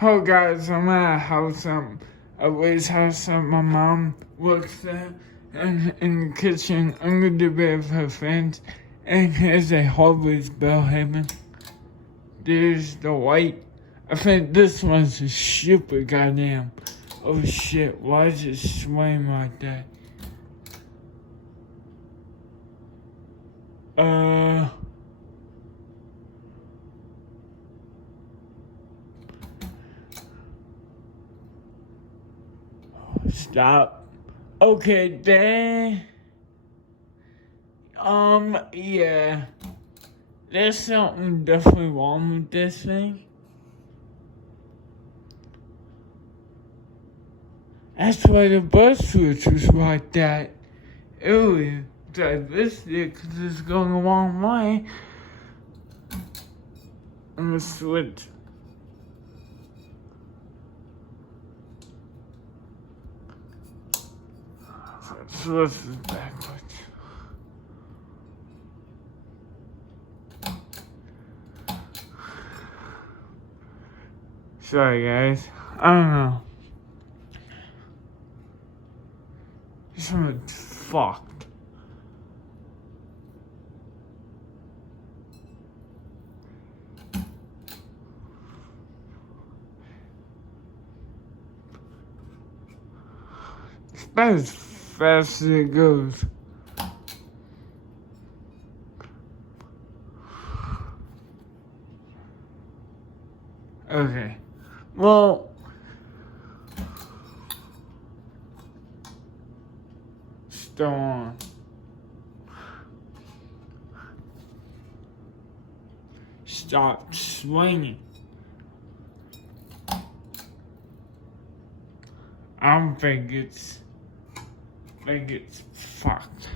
Oh guys, I'm at a house, a Liz house that my mom works at, and in the kitchen under the bed of her fence, and here's a Harvard's Belhaven. There's the light. I think this one's a super goddamn. Oh shit, why is it swaying like that? Stop. Okay, then. Yeah. There's something definitely wrong with this thing. That's why the bus switch was like that earlier. I missed it because it's going the wrong way. I'm gonna switch. Switch is backwards. Sorry guys, I don't know. Something's fucked. It's about as fast as it goes. Okay. Well, still on. Stop swinging. I don't think it's fucked.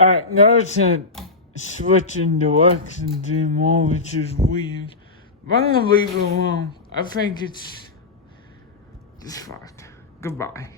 Alright, notice that switching directions anymore, which is weird. But I'm gonna leave it alone. I think it's fucked. Goodbye.